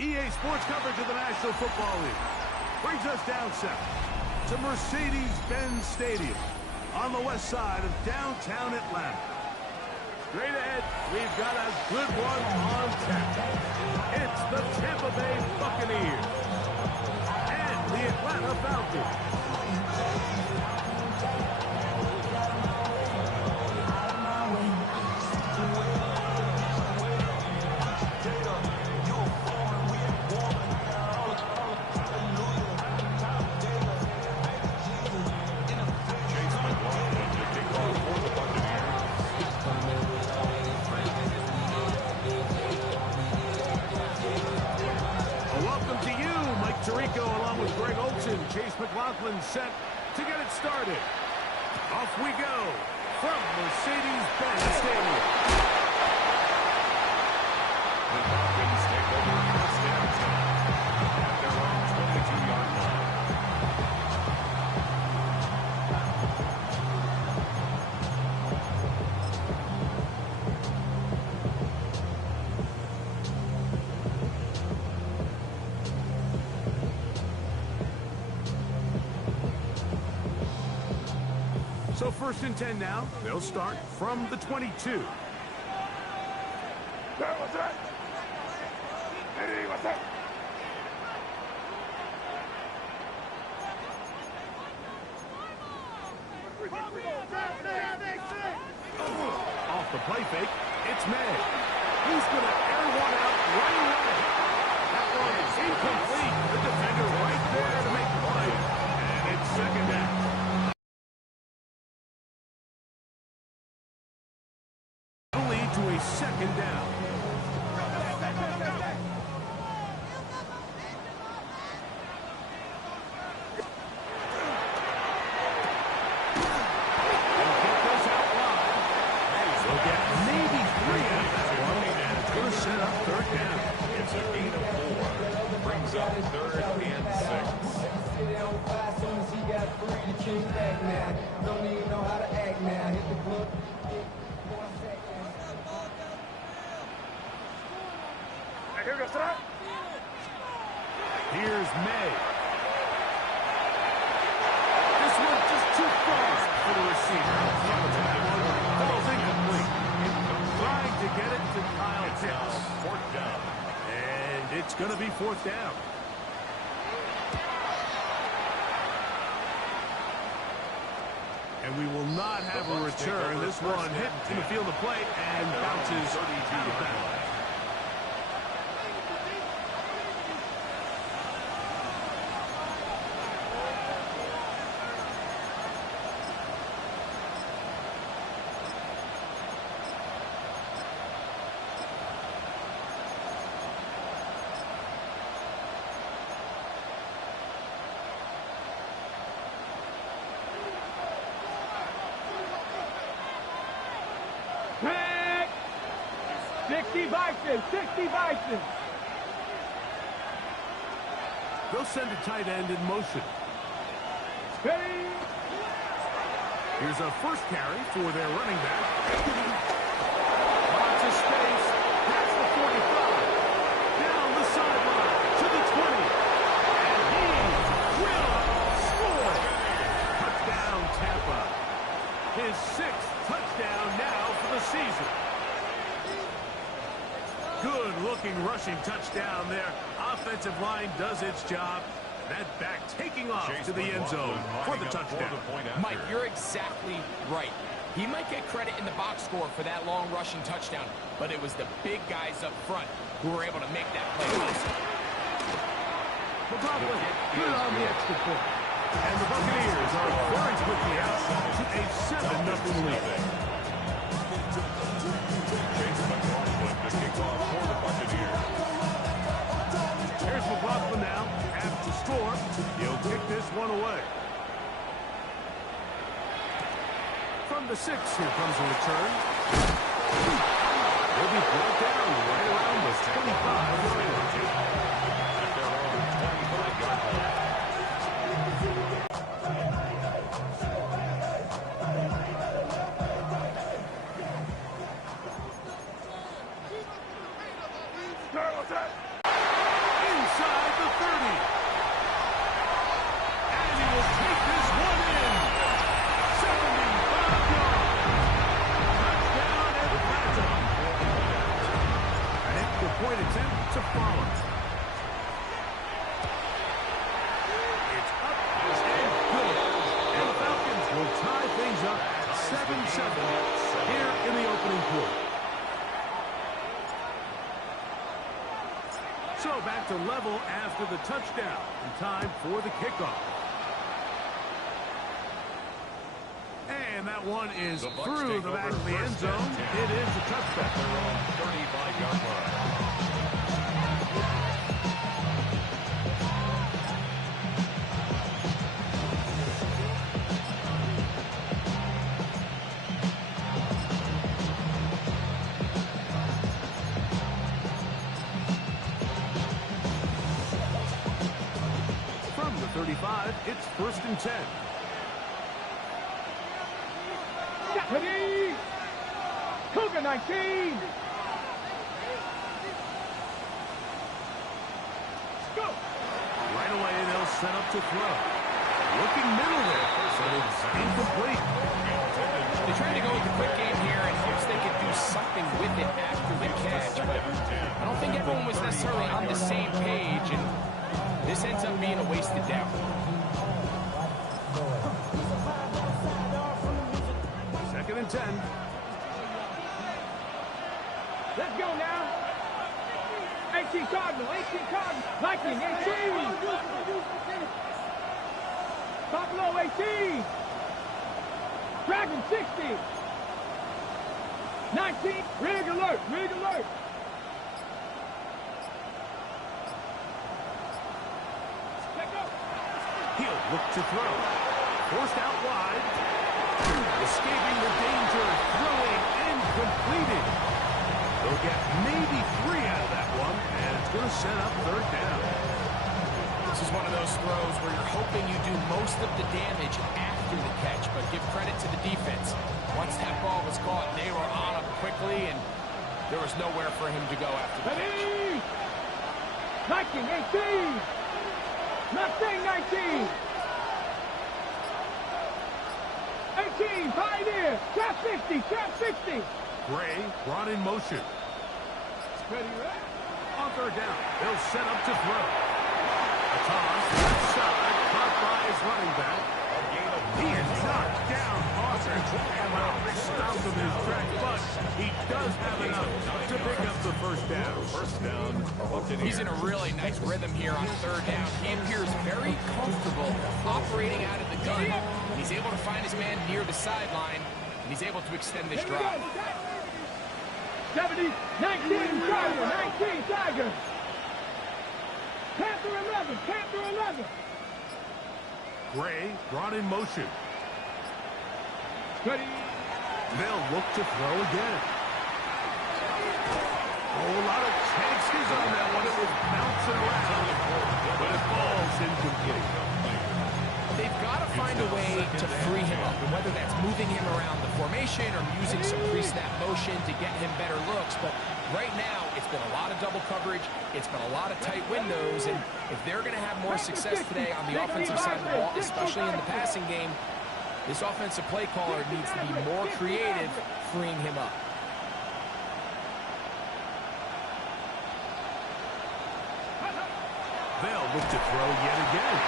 EA Sports coverage of the National Football League brings us down south to Mercedes-Benz Stadium on the west side of downtown Atlanta. Straight ahead, we've got a good one on tap. It's the Tampa Bay Buccaneers and the Atlanta Falcons. Chase McLaughlin set to get it started. Off we go from Mercedes-Benz Stadium. The Falcons take over first down at their own 22-yard line. So 1st and 10 now. They'll start from the 22. What's that? Hey, what's that? Off the play fake, it's May. He's going to air one out right away. That one is incomplete. The defender right there to make the play. And it's 2nd down. To a 2nd down. They'll get maybe 3 out of that one, and it's going to set up 3rd down. It's a gain of 4. Brings up 3rd and 6. Don't even know how to act now. Hit the club. Here's May. This one just too far for the receiver. Ball's incomplete. Trying to get it to Kyle Pitts. 4th down. And it's going to be 4th down. And we will not have a return. This one hit in the field of play and bounces out of bounds. Pick! 60 Vikings! 60 Vikings! They'll send a tight end in motion. Ready? Here's a first carry for their running back. Lots of space. Past the 45. Down the sideline to the 20. And he will score. Touchdown, Tampa. His 6th touchdown now for the season. Good-looking rushing touchdown there. Offensive line does its job. That back taking off to the end zone for the touchdown. Mike, you're exactly right. He might get credit in the box score for that long rushing touchdown, but it was the big guys up front who were able to make that play possible. McLaughlin good on the extra point. And the Buccaneers are very quickly out to a 7-0 lead. Chase McLaughlin to kick the 6. Here comes a return. He'll be brought down right around the 25-yard line. At their own 25-yard line. Inside the 30. And he will take this one in. 75 yards. Touchdown Atlanta. An extra point attempt to follow. It's up and good. And the Falcons will tie things up at 7-7 here in the opening quarter. So back to level after the touchdown. And time for the kickoff. And that one is through the back of the end zone. It is a touchback. Their own 35-yard line. From the 35, it's 1st and 10. Ready? Cougar 19. Go. Right away, they'll set up to throw. Looking middle there, but it's incomplete. They tried to go with the quick game here in hopes they could do something with it after the catch, but I don't think everyone was necessarily on the same page, and this ends up being a wasted down. Second and 10. Let's go now. 18 Cardinal, 18 Cardinal. Viking 18. Buffalo 18. Dragon 60. 19. Rig alert, rig alert. Let's go. He'll look to throw. Forced out wide. Escaping the danger. Throwing and completing. They'll get maybe 3 out of that one, and it's going to set up 3rd down. This is one of those throws where you're hoping you do most of the damage after the catch, but give credit to the defense. Once that ball was caught, they were on him quickly, and there was nowhere for him to go after the catch. Ready? Viking 18. Mustang 19. 18, Pioneer. Trap 60, trap 60. Gray brought in motion. Ready, right? On 3rd down, they'll set up to throw. A toss, left side, caught by his running back. He is knocked down. Austin stopped him in his track, but he does have enough to pick up the 1st down. First down. He's in a really nice rhythm here on 3rd down. He appears very comfortable operating out of the gun. And he's able to find his man near the sideline, and he's able to extend this Here we drive. go. 70, 19, Tiger, 19, Tiger. Panther 11, Panther 11. Gray brought in motion. Ready? They'll look to throw again. Oh, a lot of chances on that one. It was bouncing around, but it falls incomplete. They've got to find a way to free him up, whether that's moving him around the formation or using some pre-snap motion to get him better looks. But right now, it's been a lot of double coverage. It's been a lot of tight windows. And if they're going to have more success today on the offensive side of the ball, especially in the passing game, this offensive play caller needs to be more creative freeing him up. They'll look to throw yet again.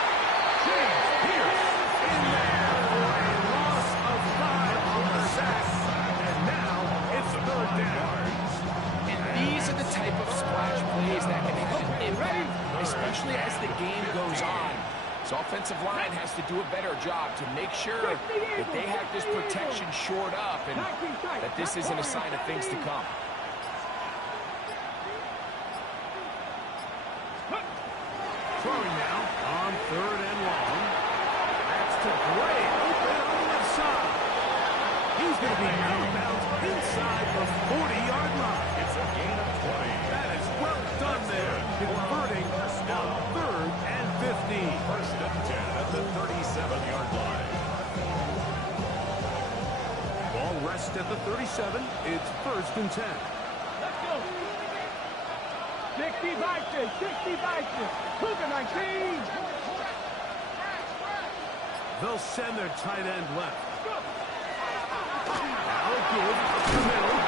James Pierce in there for a loss of 5 on the sack. And now it's 3rd down. And these are the type of splash plays that can have an impact, especially as the game goes on. This offensive line has to do a better job to make sure that they have this protection shored up and that this isn't a sign of things to come. Throwing now on 3rd and long. That's to Gray. Open on the left side. He He's going to be out of bounds inside the 40-yard line. It's a gain of 20. That is well done there, converting on 3rd and 15. First and 10 at the 37-yard line. Ball rests at the 37. It's 1st and 10. Let's go. 60 Vikings, 60 Vikings. Cougar 19. They'll send their tight end left. Now good up the middle.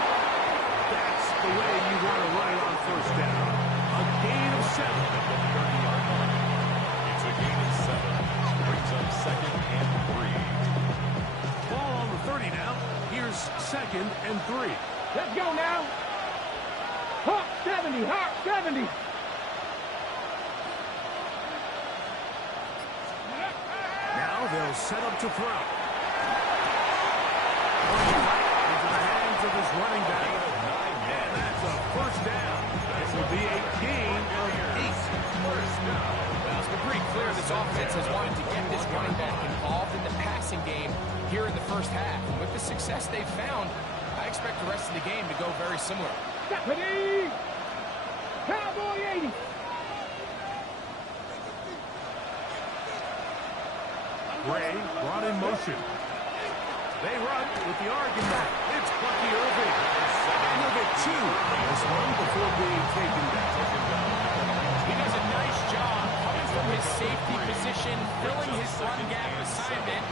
That's the way you want to run it on 1st down. A gain of 7. It's a gain of 7. Brings up 2nd and 3. Ball on the 30 now. Here's 2nd and 3. Let's go now. Hawk 70, Hawk 70. Now they'll set up to throw. Into the hands of his running back. And that's a 1st down. This will be a gain of 8. Well, it's been pretty clear this offense has wanted to get this running back involved in the passing game here in the 1st half. And with the success they've found, I expect the rest of the game to go very similar. Stephanie! Cowboy 80. Gray brought in motion. They run with the argument. It's Bucky Irving. And he'll get 2 on this one before being taken down. He does a nice job coming from his safety position, filling his run gap assignment.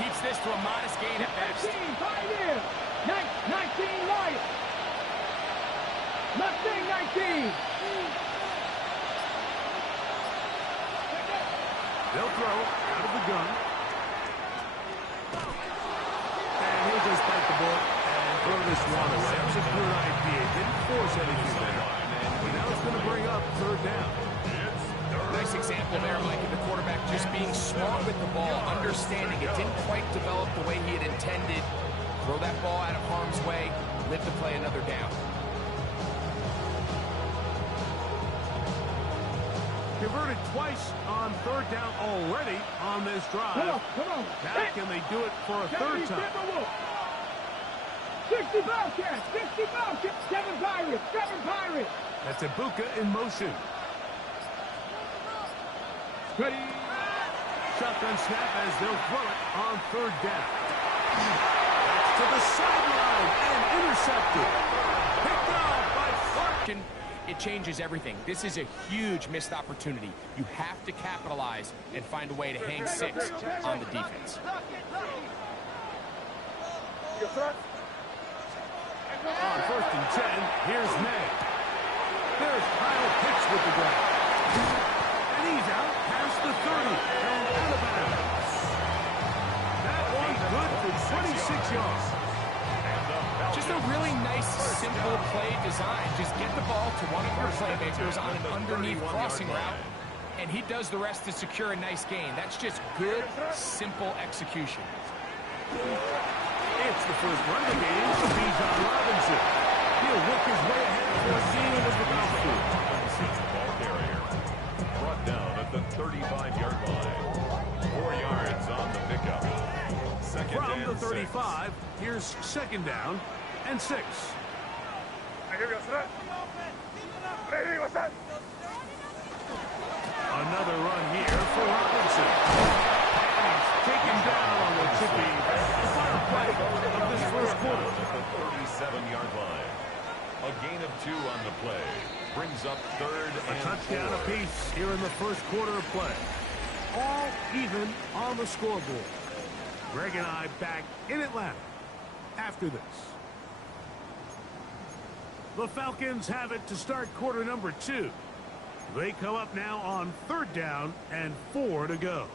Keeps this to a modest gain at best. 19, right here. 19, Lions. Mustang 19. They'll throw out of the gun. And he'll just bite the bullet and throw this one away. That was a good idea. Didn't force anything there. And now it's going to bring up 3rd down. Nice example there, Mike, of the quarterback just being smart with the ball, understanding it didn't quite develop the way he had intended. Throw that ball out of harm's way, live to play another down. Converted twice on 3rd down already on this drive. Come on. Now can they do it for a 3rd time? 60 Bobcats, 60 Bobcats, 7 Pirates, 7 Pirates. That's Ibuka in motion. Ready. Shotgun snap as they'll throw it on 3rd down. That's to the sideline and intercepted. Picked off by Clark. It changes everything. This is a huge missed opportunity. You have to capitalize and find a way to hang 6 on the defense. On 1st and 10, here's May. There's Kyle Pitts with the grab. And he's out past the 30 and out of bounds. That one good for 26 yards. Just a really nice, simple play design. Just get the ball to one of your playmakers on an underneath crossing route, and he does the rest to secure a nice gain. That's just good, simple execution. It's the first run of the game for Bijan Robinson. He'll work his way ahead for a gain of about 4. Ball carrier. Brought down at the 35-yard line. 4 yards on the pickup. From the 35, here's 2nd down and 6. Another run here for Robinson. And he's taken down on what should be the final play of this 1st quarter. At the 37-yard line. A gain of 2 on the play. Brings up 3rd and A touchdown 4. apiece here in the 1st quarter of play. All even on the scoreboard. Greg and I back in Atlanta after this. The Falcons have it to start quarter number 2. They come up now on 3rd down and 4 to go.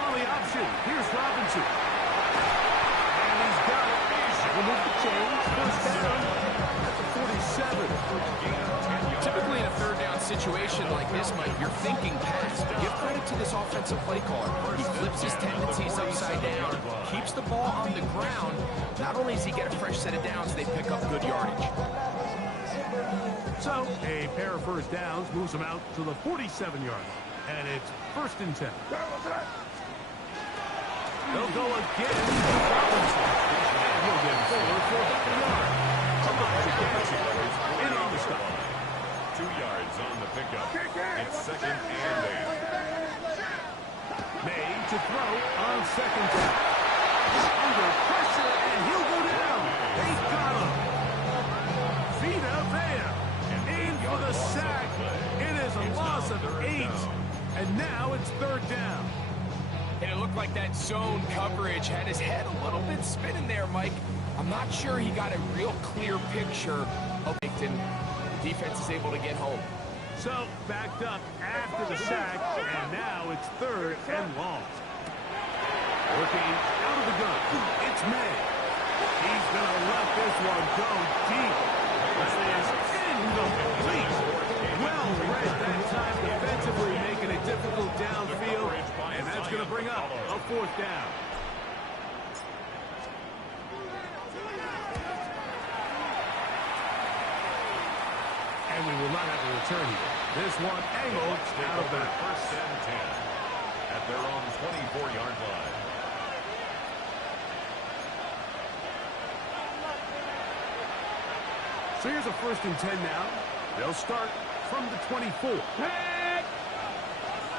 On the option, here's Robinson. And he's got it. Remove the chains. 1st down at the 46. 7. Typically in a third down situation like this, Mike, you're thinking pass. But give credit to this offensive play caller. He flips his tendencies upside down, keeps the ball on the ground. Not only does he get a fresh set of downs, they pick up good yardage. So, a pair of first downs moves them out to the 47-yard. And it's 1st and 10. They'll go again to Robinson. And he'll get forward for about a yard. In on the stop. 2 yards on the pickup. It's 2nd and 8. Made to throw on 2nd down. Under pressure, and he'll go down. They got him. Vita Vea in for the sack. It is a loss of 8. And now it's 3rd down. And it looked like that zone coverage had his head a little bit spinning there, Mike. I'm not sure he got a real clear picture of it, and the defense is able to get home. So, backed up after the sack, and now it's 3rd and long. Working out of the gun, it's May. He's going to let this one go deep. That is incomplete. Well read that time defensively, making it difficult downfield, and that's going to bring up a 4th down. And we will not have a return here. This one angled out of bounds. 1st and 10 at their own 24-yard line. So here's a 1st and 10 now. They'll start from the 24. Head.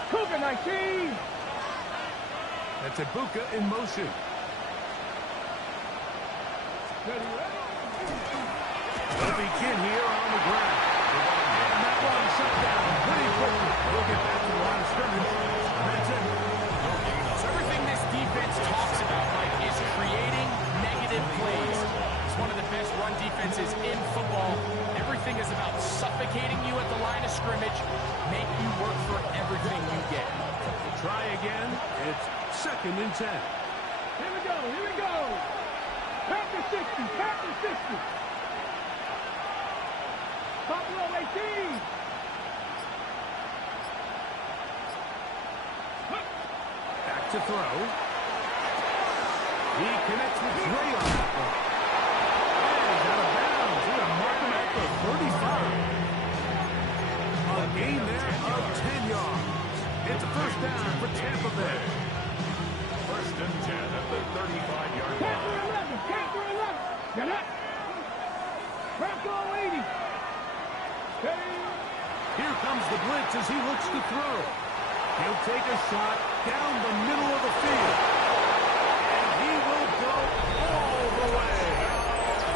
Cougar 19. That's Ibuka in motion. They'll begin here on the ground. And that one shut down pretty quickly. We'll get back to the line of scrimmage. That's it. So everything this defense talks about, Mike, is creating negative plays. It's one of the best run defenses in football. Everything is about suffocating you at the line of scrimmage, make you work for everything you get. Try again. It's 2nd and 10. Here we go. Here we go. Packer 60. Packer 60. Buffalo 18. Back to throw. He connects with Dre on that one. And he's out of bounds. We're going to mark him at the 35. A gain there of 10 yards. It's a 1st down for Tampa Bay. 1st and 10 at the 35-yard line. Packer 11. Packer 11. Got it. Bronco 80. Hey. Here comes the blitz as he looks to throw. He'll take a shot down the middle of the field. And he will go all the way.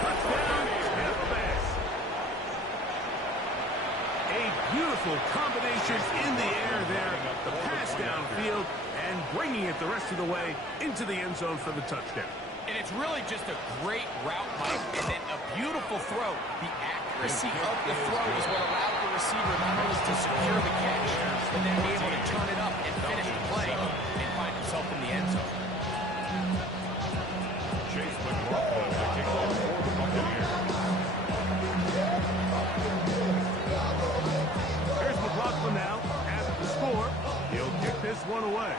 Touchdown, Tampa Bay. A beautiful combination in the air there. The pass downfield and bringing it the rest of the way into the end zone for the touchdown. And it's really just a great route, Mike, and then a beautiful throw. The accuracy of the throw is what allowed the receiver not only to secure the catch, but then be able to turn it up and finish the play and find himself in the end zone. Chase McLaughlin, the kickoff for the Buccaneers. Here's McLaughlin now at the score. He'll kick this one away.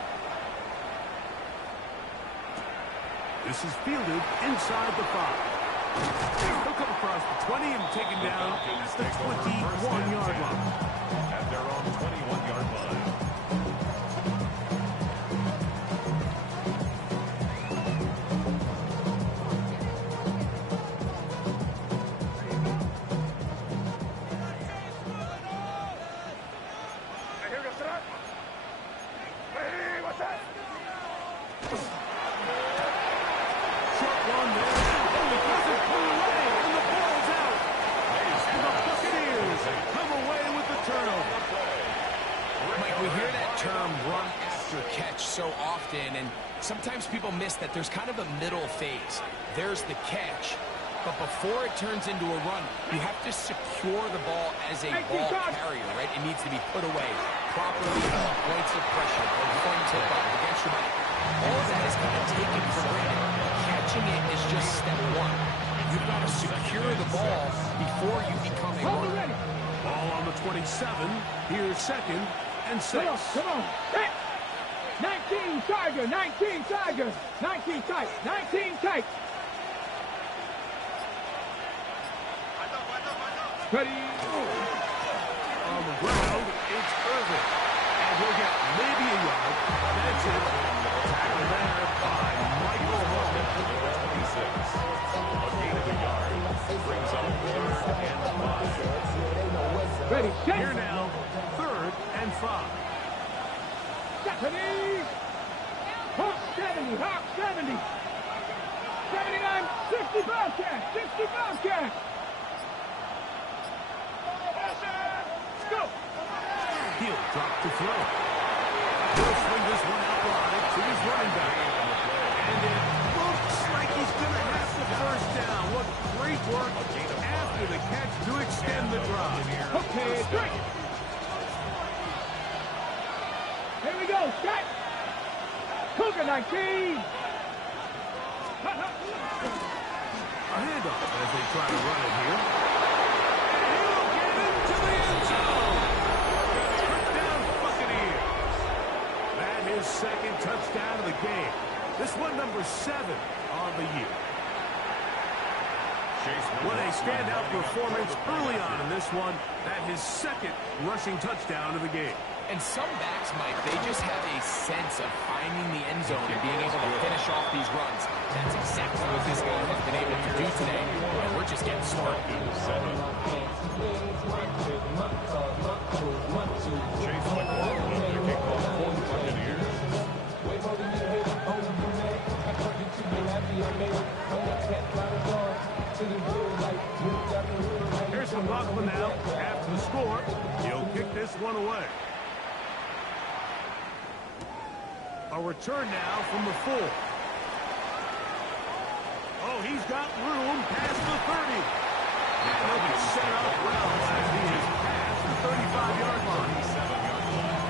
This is fielded inside the 5. He'll come across the 20 and taken down at the 21-yard line. At their own 21-yard line. Short one there. Oh, he doesn't pull away, and the ball's out. And the Buccaneers come away with the turnover. Mike, we hear that term run after catch so often, and sometimes people miss that there's kind of a middle phase. There's the catch, but before it turns into a run, you have to secure the ball as a ball carrier, right? It needs to be put away properly, points of pressure, before you take off against your back. All of that is kind of taken for granted. Catching it is just step one. You've got to secure the ball before you can Hold run. it ready. Ball on the 27. Here's 2nd and 6. Come on. Set. 19 Tiger, 19 Tiger, 19 tight, 19 tight. Ready. On the ground, it's Irvin. And he'll get maybe a yard. That's it. Tackle there by Michael Hall. Number 26. A gain of a yard. Brings up 3rd and 5. Ready, set. Here now, 3rd and 5. Stephanie. Hawk 70, Hawk 70. 79, 65 cash, 65 cash. Go. He'll drop to throw. He'll swing this one out wide to his running back. And it looks like he's going to have the 1st down. What great work after the catch to extend the drive. Okay, great. Here we go, set. Cougar 19. A handoff as they try to run it here. And he'll get into the end zone. Touchdown Buccaneers. That is 2nd touchdown of the game. This one number 7 on the year. What a standout performance early on in this one. That his 2nd rushing touchdown of the game. And some backs, Mike, they just have a sense of finding the end zone and being able to finish off these runs. That's exactly what this guy has been able to do today, and we're just getting started. Chase McLaughlin to kick off for the Buccaneers. Here's McLaughlin now. After the score, he'll kick this one away. A return now from the 4. Oh, he's got room past the 30. And he'll be set up well as he is past the 35-yard line. 7-yard line.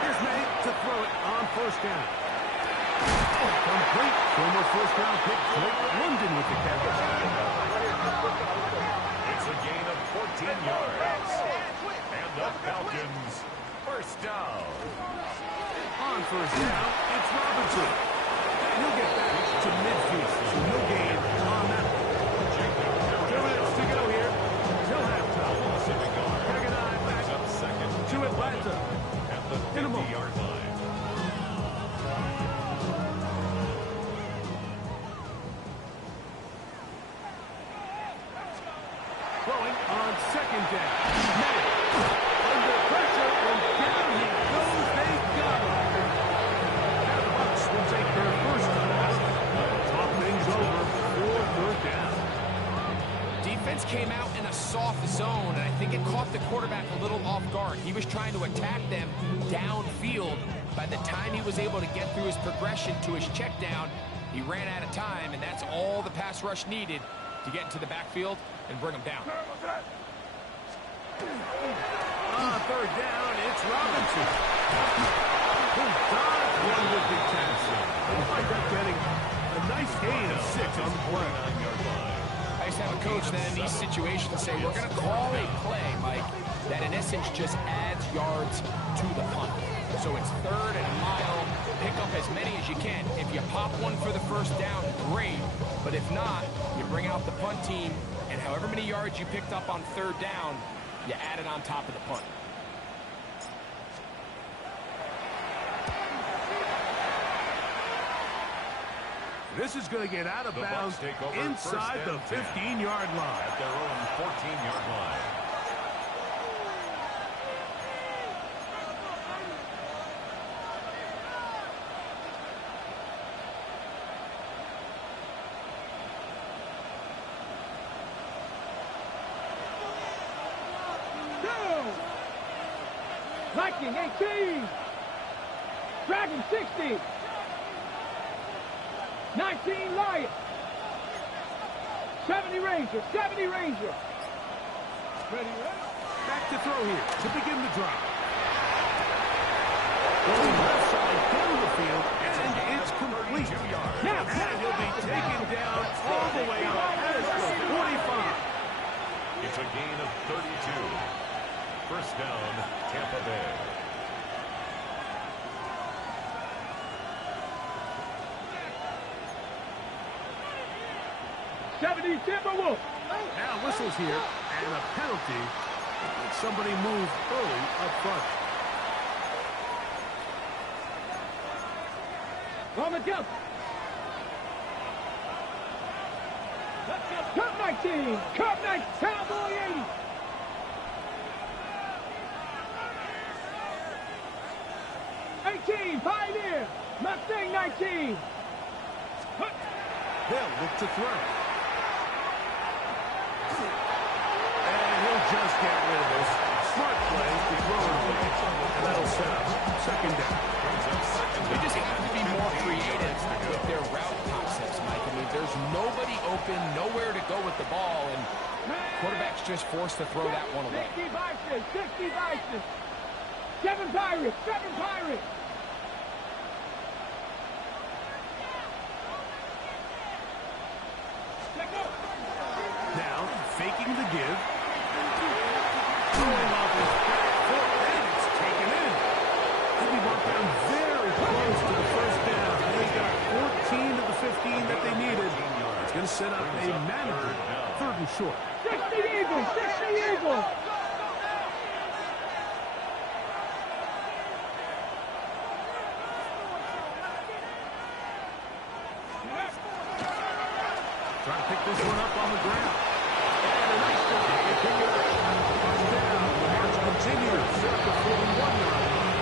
Here's May to throw it on 1st down. Oh, complete. Former 1st-round pick Drake London with the catch. It's a gain of 14 yards. And the Falcons 1st down. On 1st down, it's Robinson. And he'll get back to midfield. So no gain on that one. 2 minutes to go here. Till halftime. Paganai back Up 2nd to Atlanta. at the 50-yard line. Throwing on 2nd down. May. Under pressure, and down he goes. They got him. Now the Bucs will take their 1st pass and talk things over for 3rd down. Defense came out in a soft zone, and I think it caught the quarterback a little off guard. He was trying to attack them downfield. By the time he was able to get through his progression to his check down, he ran out of time, and that's all the pass rush needed to get into the backfield and bring him down. On 3rd down, it's Robinson. Who dodged one with the catch. He'll find up getting a nice gain of 6 on the play. 9-yard line. I used to have a coach then in these situations say, we're going to call a play, Mike, that in essence just adds yards to the punt. So it's 3rd and a mile. Pick up as many as you can. If you pop one for the 1st down, great. But if not, you bring out the punt team, and however many yards you picked up on 3rd down, you add it on top of the punt. This is going to get out of bounds inside the 15-yard line. At their own 14-yard line. Viking 18. Dragon 60. 19 Lion. 70 Ranger. 70 Ranger. Back to throw here to begin the drive. Going left side down the field, and it's complete. Now, And he'll be taken down all the way up as the 45. It's a gain of 32. First down, Tampa Bay. Timberwolves. Now whistles here, and a penalty. Somebody moved early up front. On the jump. Cup 19. Cup 19. Cowboy 80. 18. Pioneer. Mustang 19. They'll look to throw. And he'll just get rid of this. Smart play to throw it away. And that'll set up second down. They just have to be more creative with their route concepts, Mike. I mean, there's nobody open, nowhere to go with the ball, and quarterback's just forced to throw that one away. 60 Bison. 60 Bison. 7 Pirates. 7 Pirates. Now, faking the give. Throwing off his back foot, and it's taken in. He'll be brought down very close to the first down. They got 14 of the 15 that they needed. It's going to set up a manager third and short. 60 Eagles. 60 Eagles. Trying to pick this one up on the ground. And a nice job. They pick it up. First down. The march continues. Set up the 41-yard line.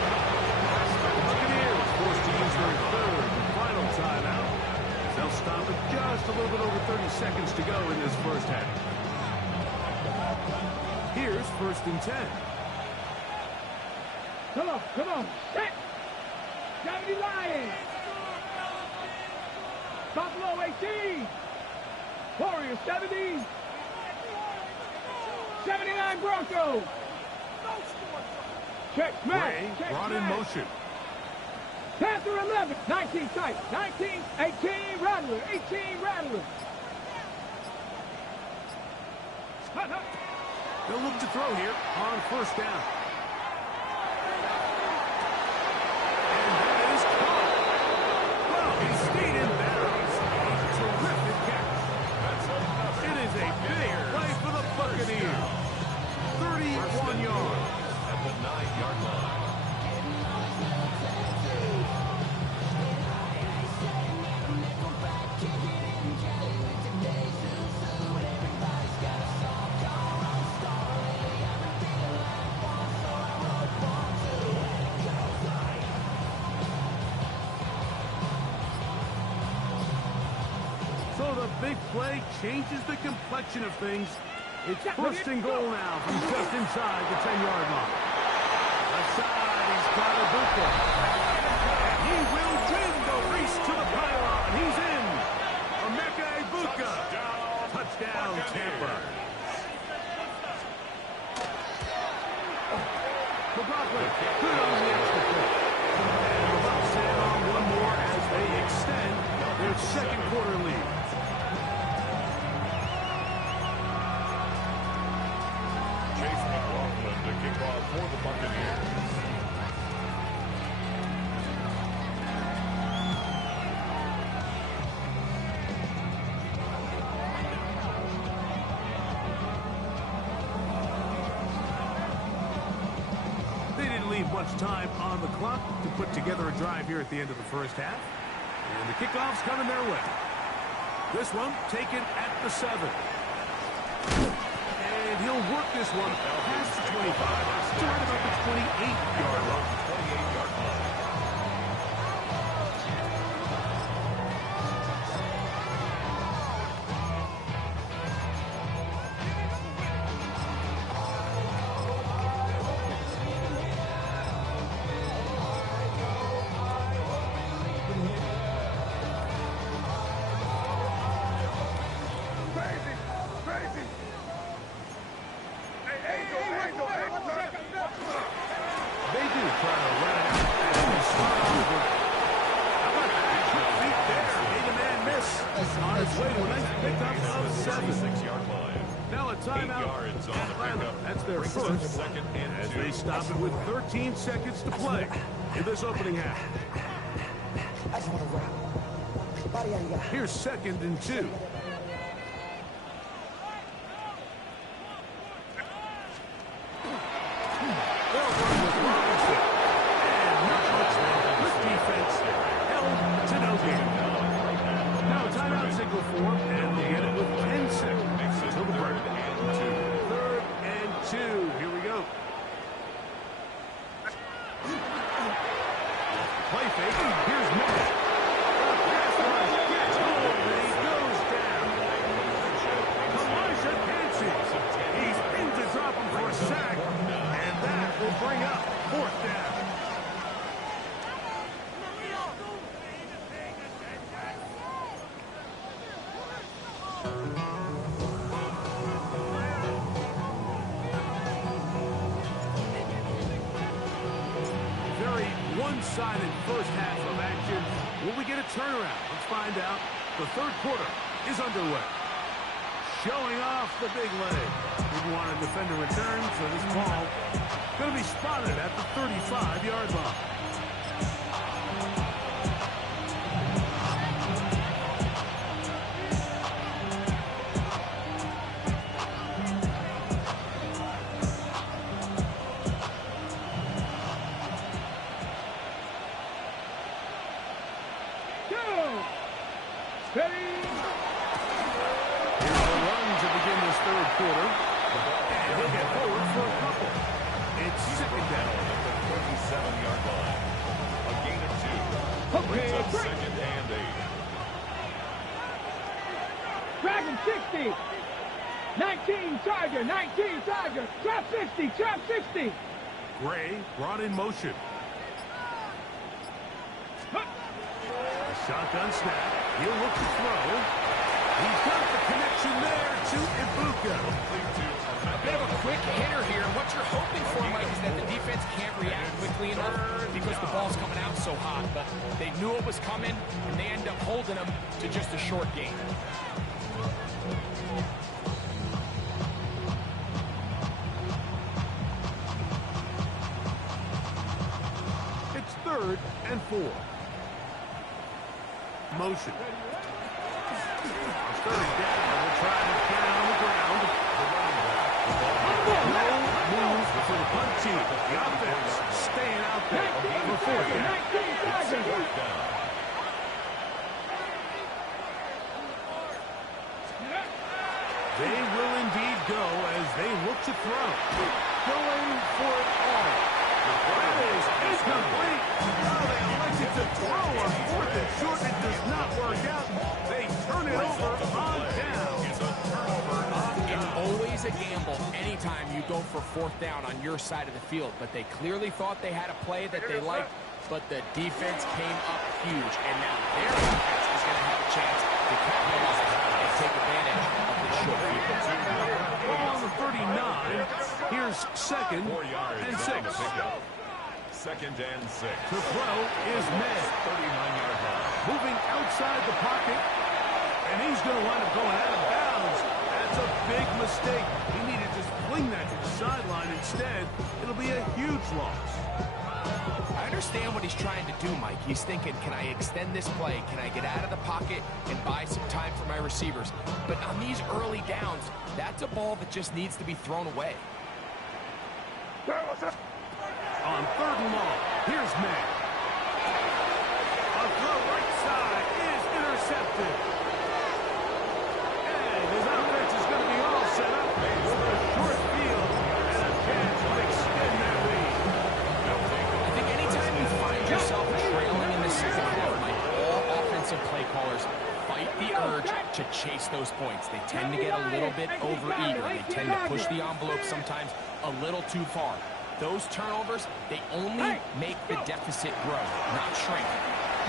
The Buccaneers forced to use their third and final timeout. They'll stop at just a little bit over 30 seconds to go in this first half. Here's first and 10. Come on. Come on. Set. 70 Lions. Buffalo 18. Warriors 70. 79 Broncos. Check smash. Ray Check brought in smash. motion. Panther 11. 19 tight. 19. 18 Rattler. 18 Rattler. They'll look to throw here on first down. And that is caught. Well, he stayed in bounds. A terrific catch. It is a big play for the Buccaneers. 31 yards. At the 9-yard line. So the big play changes the complexion of things. It's first and goal now from just inside the 10-yard line. Left side, he's got Ibuka. And he will win the race to the pylon. He's in. Emeka Ibuka. Touchdown, Tampa. McLaughlin, good on the extra point. And the Bucs set on one more as they extend their second quarter lead. Chase McLaughlin to kick off for the Buccaneers. They didn't leave much time on the clock to put together a drive here at the end of the first half. And the kickoff's coming their way. This one taken at the 7. And he'll work this one past the 25 to right about the 28-yard line. 28-yard line. Crazy. Crazy. Hey, pickup of 7. 6-yard line. Now a 8 timeout. yards on the Atlanta. pickup. That's their Brings up first. second and As 2. they stop it with 13 seconds to play in this opening half. Here's second and 2. They'll run with Robinson. And not much there. This defense held to no gain. Now a timeout signal for them, and they get it with 10 seconds until the break. Third and 2. Here we go. Play fake. Here's Miller. Pass rush gets home, and he goes down. Elijah Hansen. He's in to drop him for a sack, and that will bring up 4th down. Very one-sided first half of action. Will we get a turnaround? Let's find out. The third quarter is underway. Showing off the big leg. Didn't want a defender return, so this ball going to be spotted at the 35-yard line. Ready? Here's the run to begin this third quarter. And he'll get forward for a couple. It's second down. At the 37-yard line. A gain of 2. Okay, Brings up break. second and 8. Dragon 60. 19 Tiger, 19 Tiger. Trap 60, trap 60. Gray brought in motion. A shotgun snap. He'll look to throw. He's got the connection there to Ibuka. A bit of a quick hitter here, and what you're hoping for, Mike, is that the defense can't react quickly enough because the ball's coming out so hot. But they knew it was coming, and they end up holding them to just a short gain. It's 3rd and 4. Motion. It's 3rd down. We'll try to get it on the ground. No move for the punt team. The offense staying out there for 4th down. They will indeed go as they look to throw. Going for it all. That is incomplete. Oh, they elected to throw on 4th and short. It does not work out. They turn it over on down. It's always a gamble anytime you go for 4th down on your side of the field, but they clearly thought they had a play that they liked, but the defense came up huge, and now their defense is going to have a chance to capitalize and take advantage of this short field. Ball on the 39. Here's 2nd 4 yards and on 6. the pickup. 2nd and 6. The throw is May. 39-yard line. Moving outside the pocket, and he's going to wind up going out of bounds. That's a big mistake. He needed to just fling that to the sideline. Instead, it'll be a huge loss. I understand what he's trying to do, Mike. He's thinking, can I extend this play? Can I get out of the pocket and buy some time for my receivers? But on these early downs, that's a ball that just needs to be thrown away. On 3rd and long, here's May. A throw right side is intercepted. And his offense is going to be all set up with a short field and a chance to extend that lead. I think anytime you find yourself trailing in the second half, Mike, all offensive play callers fight the urge to chase those points. They tend to get a little bit overeager. They tend to push the envelope sometimes a little too far. Those turnovers, they only make the deficit grow, not shrink.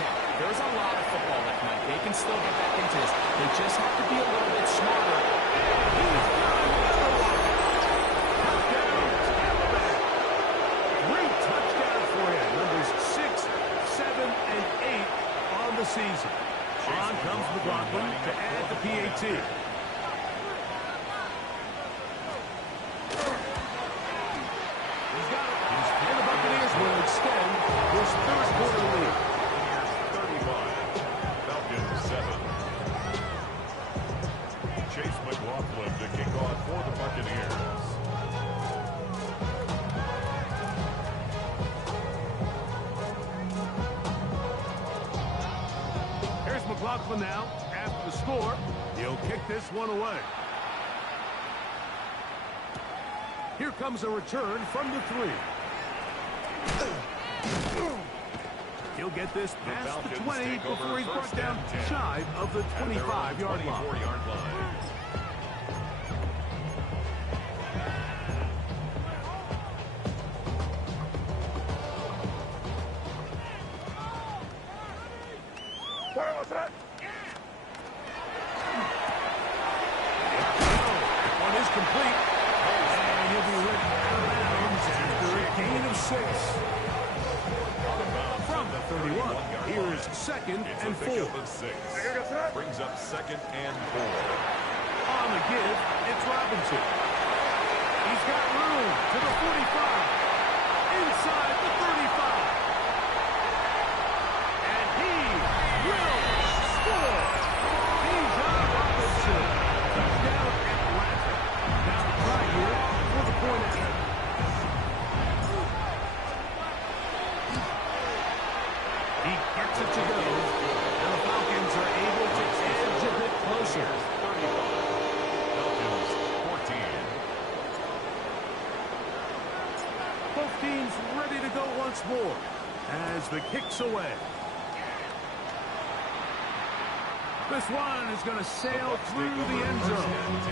Now, there's a lot of football left, Mike. They can still get back into this. They just have to be a little bit smarter. Great touchdown for you. Numbers 6, 7, and 8 on the season. On comes McLaughlin to add the PAT. He's got it. And the Buccaneers will extend this third quarter lead. 35, Falcons 7. Chase McLaughlin to kick off for the Buccaneers. Here's McLaughlin now. After the score, he'll kick this one away. Here comes a return from the 3. He'll get this past the 20 before he's brought down shy of the 25-yard line. One is complete. And he'll be ripped out of bounds after a gain of 6. From the 31, here's second and 4. Brings up second and 4. On the give, it's Robinson. He's got room to the 45. Inside the 35. And he will score. He's on Robinson. Touchdown Atlanta. Now the try here for the point ahead. He gets it to go. And the Falcons are able to edge a bit closer. 35. Falcons 14. Both teams ready to go once more as the kick's away. This one is going to sail through the end zone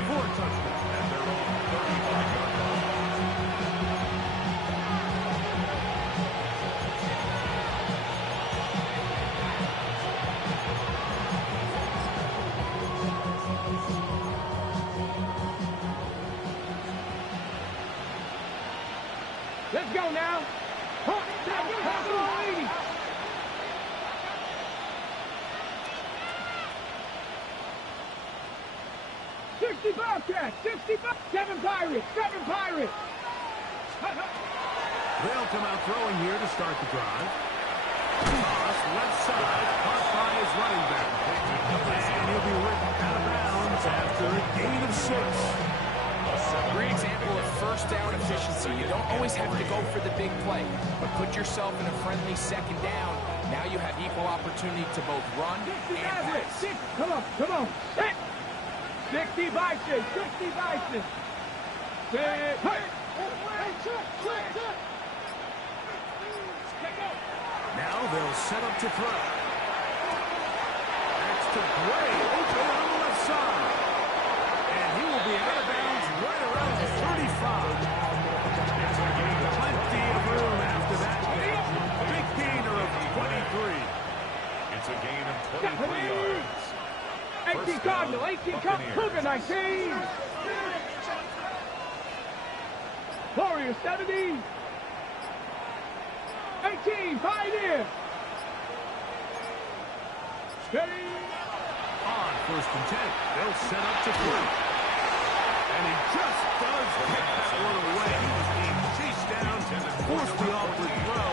for a touchdown. And they're on 35-yard line. Let's go now. Huh, come on, lady. Bobcats, 65, 7 Pirates, 7 Pirates. They'll come out throwing here to start the drive. Toss left side, caught by his running back. And he'll be ripped out of bounds after a gain of 6. Great example of first down efficiency. You don't always have to go for the big play, but put yourself in a friendly second down. Now you have equal opportunity to both run and pass. Come on, come on. 60 Bison, 60 Bison. Now they'll set up to throw. That's to Gray, open on the left side. And he will be out of bounds right around the 35. There's plenty of room after that. Big gainer of 23. It's a gain of 23 yards. 18 Cardinal, 18 Cardinal, Cougar 19. Warriors 70. 18, Pioneer. Steady. On first and 10, they'll set up to throw. And he just does pick that one away. He was being chased down and forced the awkward throw.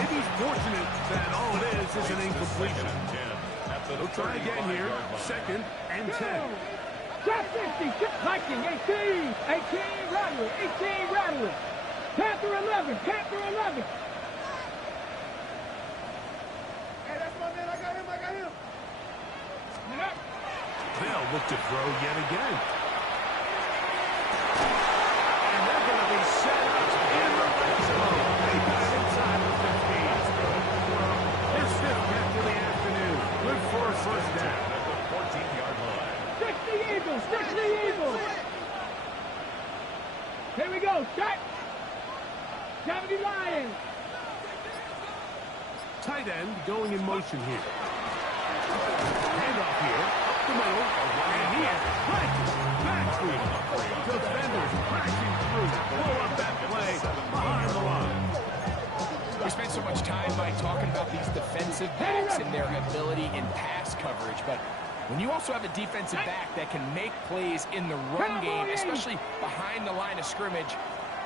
Maybe he's fortunate that all it is an incompletion. They'll try again here, second and 10. Drop 50, Viking 18, 18 Rattler, 18 Rattler. Panther 11, Panther 11. Hey, that's my man, I got him. They'll look to throw yet again. And they're going to be set up in the red zone. They got inside the 15. His fifth catch of the afternoon. Good for a first down. At the 14-yard line. 60 Eagles, 60 Eagles. Here we go, shot. 70 Lions. Tight end going in motion here. Handoff here, up the middle, and he is cracking backfield. Defenders crashing through. Blow up that play behind the line. We spent so much time by talking about these defensive backs and their ability in pass coverage, but when you also have a defensive back that can make plays in the run game, especially behind the line of scrimmage,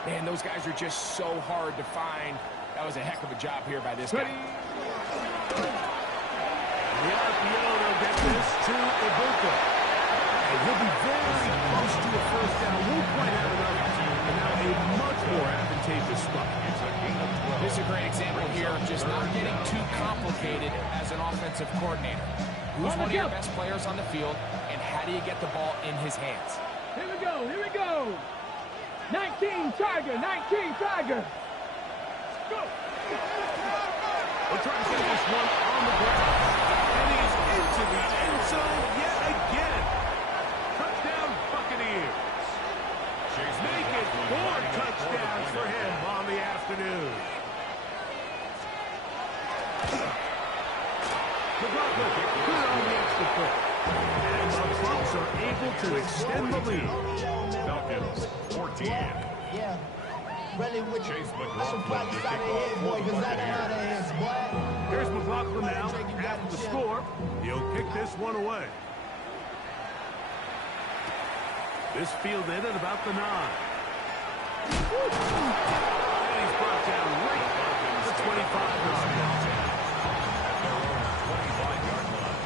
man, those guys are just so hard to find. That was a heck of a job here by this guy. The RPO will get this to Ibuka. And he'll be very close to a first down. Won't quite have enough. And now a much more advantageous spot. This is a great example here of just not getting too complicated as an offensive coordinator. Who's one of your best players on the field, and how do you get the ball in his hands? Here we go, here we go. 19 Tiger, 19 Tiger. Go. We'll try to get this one on the ground. And he's into the end zone yet again. Touchdown, Buccaneers. Make it 4 touchdowns for him on the afternoon. McLaughlin, good on the extra point. And the Bucs are able to extend the lead. Falcons, 14. Yeah. Really with Chase some McLaughlin practice to out kick of off head, for boy, the because I got out of Buccaneers. hands, boy. Here's McLaughlin now after the score. He'll kick this one away. This fielded at about the 9. And he's brought down right at the 25-yard line. At their own 25-yard line.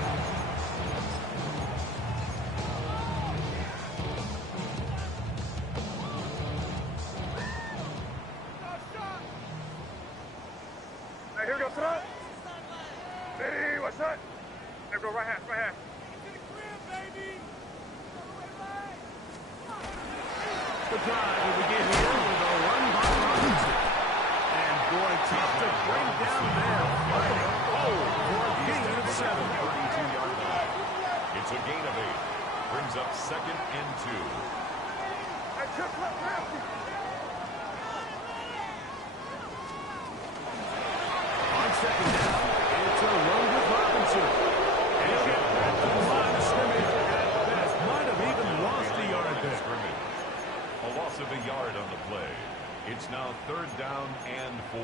Hey, here we go, sit up. Hey, what's that? There we go, right half, right half. The drive will begin here with a run by Robinson. And boy, tough to bring down there. Fighting. Oh, for a gain of 7. 32-yard line. It's a gain of 8. Brings up 2nd and 2. Hey, Chip, let me. On 2nd down, it's a run with Robinson. And he'll get back to the line of scrimmage at best. Might have even lost a yard there. A loss of a yard on the play. It's now 3rd down and 4.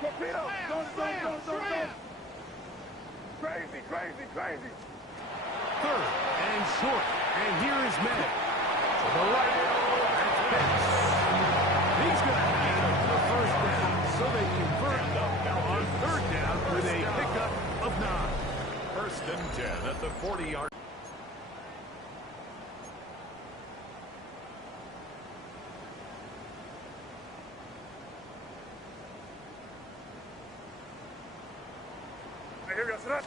Torpedo! Don't. Crazy, crazy, crazy. 3rd and short. And here is Meg. To the right. That's Betts. He's going to hang up for the first down. So they convert on 3rd down with a pickup of 9. 1st and 10 at the 40-yard. Hey, here we go, sit up.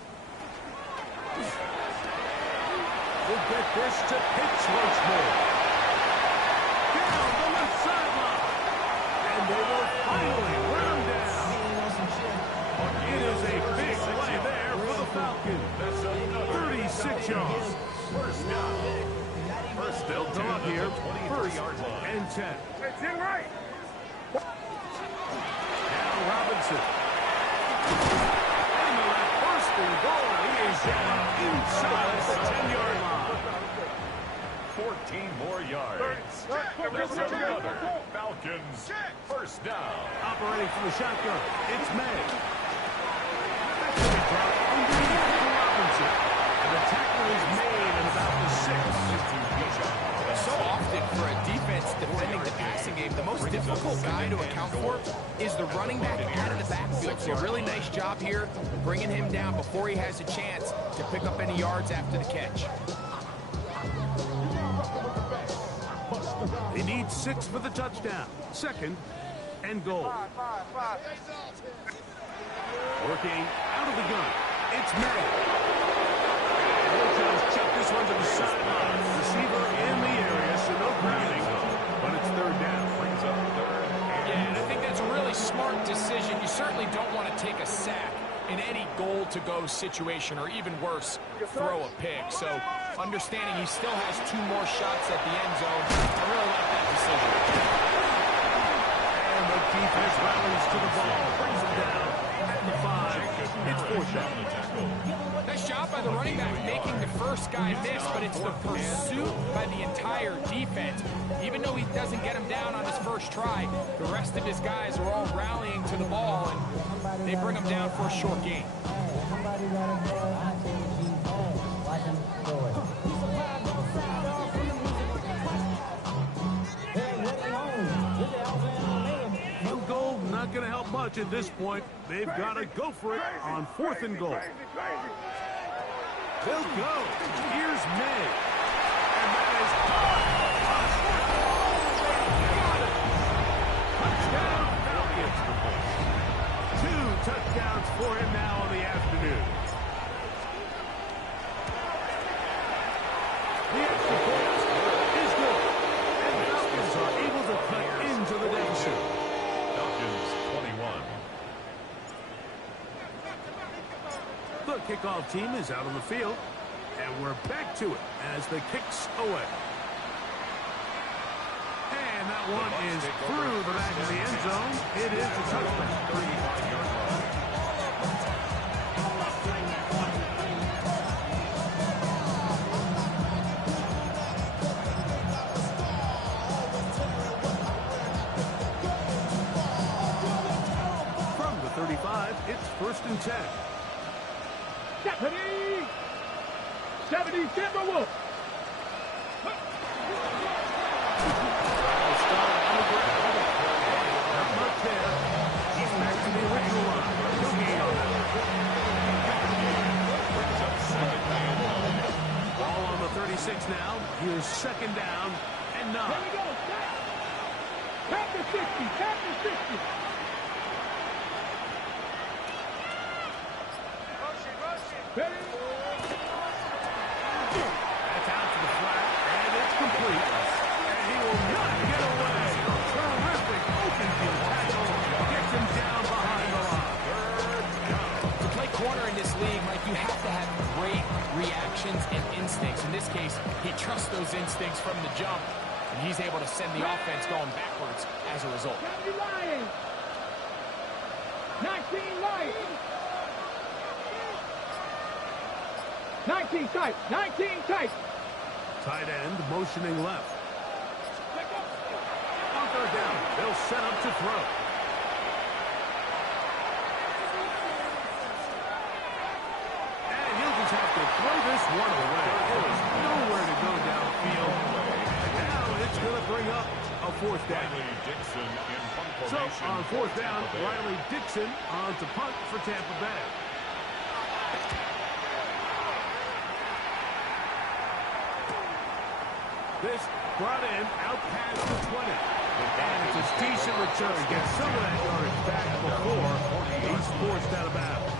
We'll get this to Pitts once more. Down the left sideline. And they will finally run him down. It is a big play there for the Falcons. That's 36 yards. First down. First They'll and draw 10 here. at the 23-yard First line. and 10. Hey, Jim, right. Now Robinson. And the first and goal. He is down inside the 10-yard line. 14 more yards. There's another. Falcons. First down. Operating from the shotgun. It's May. That's going to be dropped underneath to Robinson. And the tackle is made at about the 6. So often for a defense defending the passing game, the most difficult guy to account for is the running back out of the backfield. So a really nice job here bringing him down before he has a chance to pick up any yards after the catch. They need 6 for the touchdown. 2nd and goal. Five. Working out of the gun. It's May. He'll just check this one to the sideline. Receiver in the area, so no grounding. But it's 3rd down. Brings up 3rd Yeah, and I think that's a really smart decision. You certainly don't want to take a sack in any goal-to-go situation, or even worse, throw a pick. So understanding he still has 2 more shots at the end zone, I really like that decision. And the defense rallies to the ball. Brings him down at the 5. It's 4th down. Nice job by the running back making the first guy miss, but it's the pursuit by the entire defense. Even though he doesn't get him down on his first try, the rest of his guys are all rallying to the ball, and they bring him down for a short gain. much at this point. They've got to go for it on 4th and goal. They'll go. Here's May. And that is touchdown Falcons. 2 touchdowns for him now on the afternoon. The extra point is good. And the Falcons are able to cut into the deficit. Falcons 21. The kickoff team is out on the field. And we're back to it as the kicks away. And that one is through the back of the end zone. It is a touchdown. 35-yard line. From the 35, it's 1st and 10. 70 Timberwolves. Not much there. He's back to the original line. No gain on that. Ball on the 36 now. Here's 2nd down and 9. Here we go. Tap the 60. Tap the 60. Ready? That's out to the flat, and it's complete. And he will not get away. Terrific open field tackle. Gets him down behind the line. To play corner in this league, Mike, you have to have great reactions and instincts. In this case, he trusts those instincts from the jump, and he's able to send the offense going backwards as a result. 70 Lions. 19 Lions. 19 tight. 19 tight. Tight end motioning left. On 3rd down, they'll set up to throw. And he'll just have to throw this one away. There's nowhere to go downfield. And now it's going to bring up a 4th down. Riley Dixon in punt So formation. on 4th down, Tampa Bay. Riley Dixon on to punt for Tampa Bay. This brought in out past the 20. And it's a decent return. Gets some of that yardage back before he's forced out of bounds.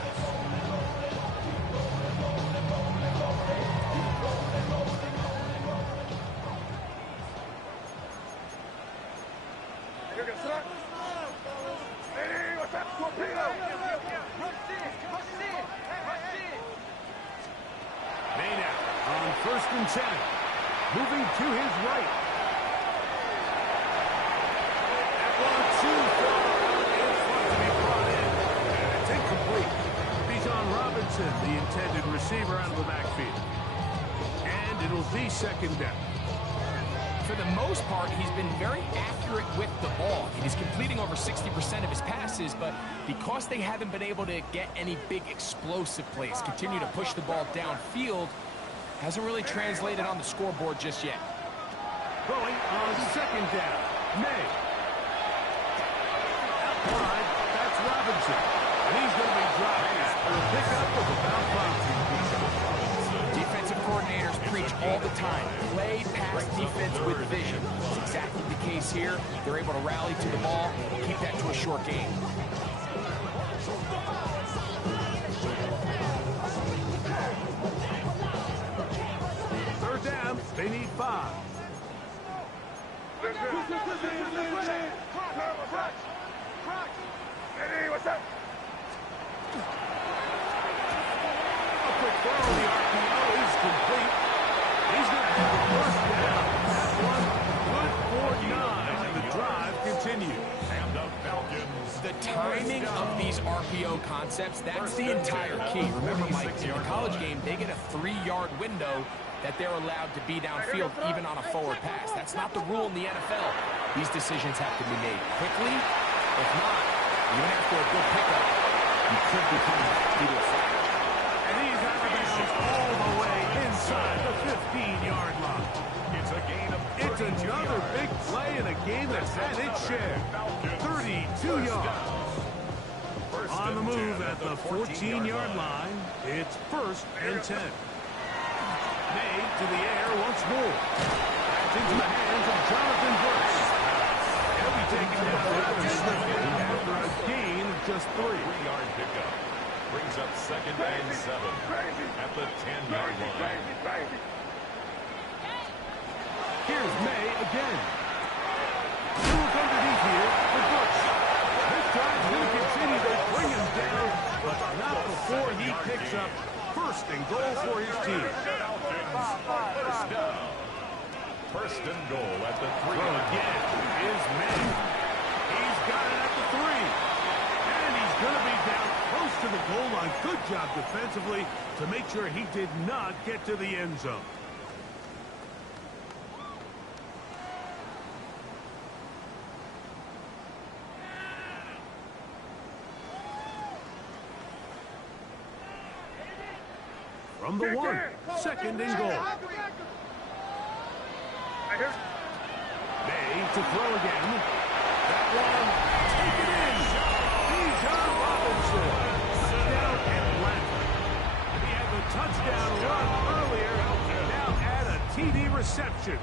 Here goes Sir. Hey, what's up, torpedo? Maynard on 1st and 10. Moving to his right. That one too far in front to be brought in. And it's incomplete. Bijan Robinson, the intended receiver, out of the backfield. And it'll be 2nd down. For the most part, he's been very accurate with the ball. He's completing over 60% of his passes, but because they haven't been able to get any big explosive plays, continue to push the ball downfield, hasn't really translated on the scoreboard just yet. Throwing on 2nd down. May. Out wide, that's Robinson. And he's going to be dropped for a pickup of about 5. Defensive coordinators preach all the time. Play pass defense with vision. That's exactly the case here. They're able to rally to the ball and keep that to a short game. They need 5. Hey, what's up? A quick throw. The RPO is complete. He's going to have the 1st down. That one good for 9. And the drive continues. And the Falcons. The timing of these RPO concepts, that's the entire key. Remember, Mike, in the college game, they get a 3-yard window that they're allowed to be downfield even on a forward pass. That's not the rule in the NFL. These decisions have to be made quickly. If not, even after a good pickup, you could become due to a flag. And he's out of bounds all the way inside the 15-yard line. It's a gain of 32 It's another yards. big play in a game that's had its share. 32 yards. On the move at the 14-yard line. It's 1st and 10. May to the air once more. That's into the hands of Jonathan Brooks. He'll be taken down after a gain of just 3. 3-yard pickup. Brings up 2nd and 7 at the 10-yard line. Here's May again. Look underneath here for Brooks. This drive's going to continue to bring him down, but not before he picks up 1st and goal for his team. First down. 1st and goal at the 3. Throw again is May. He's got it at the 3. And he's going to be down close to the goal line. Good job defensively to make sure he did not get to the end zone. From the 1, 2nd and goal. May to throw again. That one, take it in. Bijan Robinson. Touchdown Atlanta. He had the touchdown run earlier. Now add a TD reception.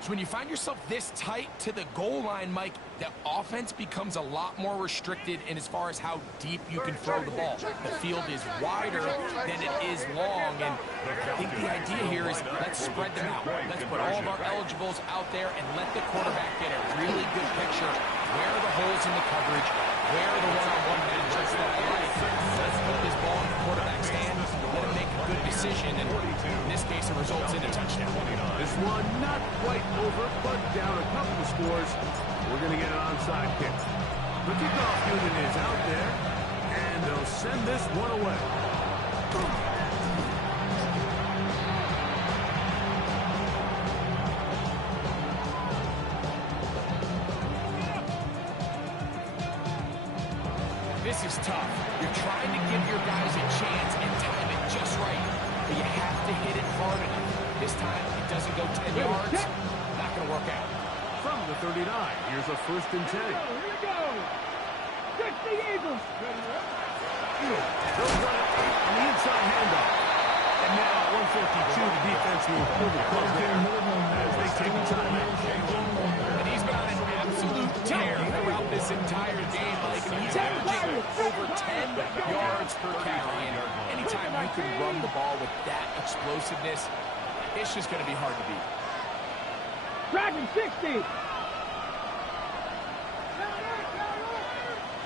So when you find yourself this tight to the goal line, Mike, the offense becomes a lot more restricted in as far as how deep you can throw the ball. The field is wider than it is long, and I think the idea here is let's spread them out. Let's put all of our eligibles out there and let the quarterback get a really good picture. Where are the holes in the coverage? Where are the one-on-one matchups that I like? Let's put this ball in the quarterback's hand, let him make a good decision, and in this case, it results in a touchdown. This one not quite over, but down a couple of scores. We're going to get an onside kick. The kickoff unit is out there, and they'll send this one away. This is tough. You're trying to give your guys a chance and time it just right, but you have to hit it hard enough. This time, it doesn't go 10 yards. Not going to work out. From the 39, here's a 1st and 10. Here we go. Get the Eagles. They'll run it on the inside handoff. And now at 152, the defense will pull the plug there as they take the time out. And he's got an absolute tear throughout this entire game. Like, he's averaging over 10 yards per carry. And anytime you can run the ball with that explosiveness, it's just going to be hard to beat. Dragon 60.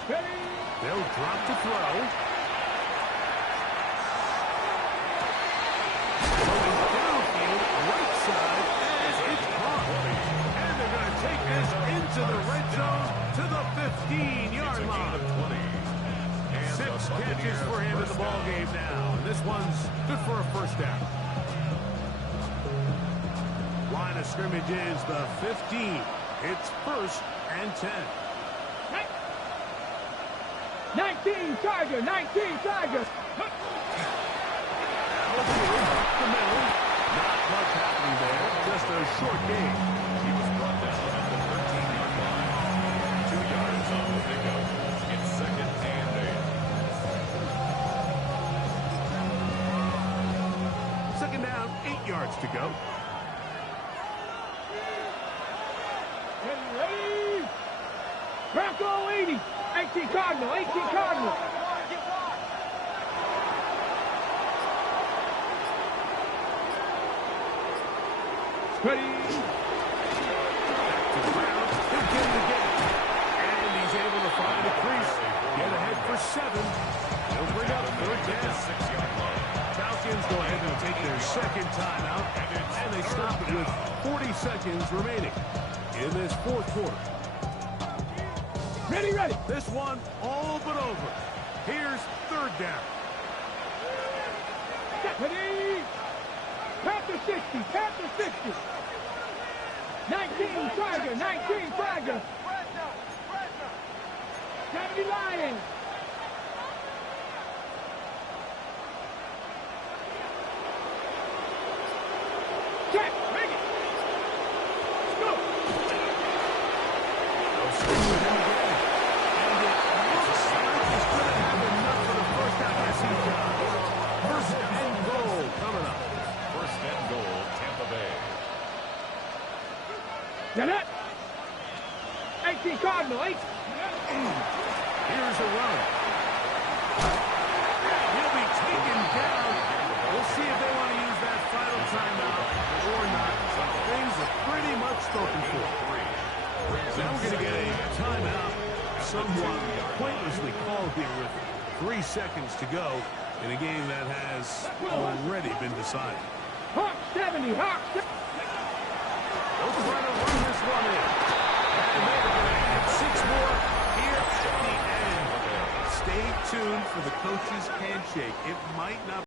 Steady. They'll drop to throw. Going downfield, right side, and it's caught. And they're going to take this into the red zone to the 15-yard line. 6 catches for him in the ballgame now. And this one's good for a 1st down. Line of scrimmage is the 15. It's 1st and 10. 19 Charger, 19 Charger. The middle. Not much happening there. Just a short game. He was brought down at the 13-yard line. 2 yards on the pickup. It's 2nd and 8. 2nd down, 8 yards to go. Ready. Bronco 80. 18 Cardinal, 18 Cardinal. Ready. To the ground. He'll get it again. And he's able to find a crease. Get ahead for 7. He'll bring up 3rd down. 6-yard line. Falcons go ahead and take their 2nd timeout. And they stop it with 40 seconds remaining in this 4th quarter. Ready, ready. This one all but over. Here's 3rd down. Ready. Panther 60, Panther 60. 19 Tiger, 19 Tiger. 70 Lions. Check, make it. Let's go. They'll stick with him again. And Now that. 18 Cardinal. 8. Here's a run. He'll be taken down. We'll see if they want to use that final timeout or not. Things are pretty much spoken for. Now we're going to get a timeout, somewhat pointlessly called here with 3 seconds to go in a game that has already been decided. Hawk 70. Hawk 70. They'll try to run this one in. And they're going to add 6 more here at the end. Stay tuned for the coach's handshake. It might not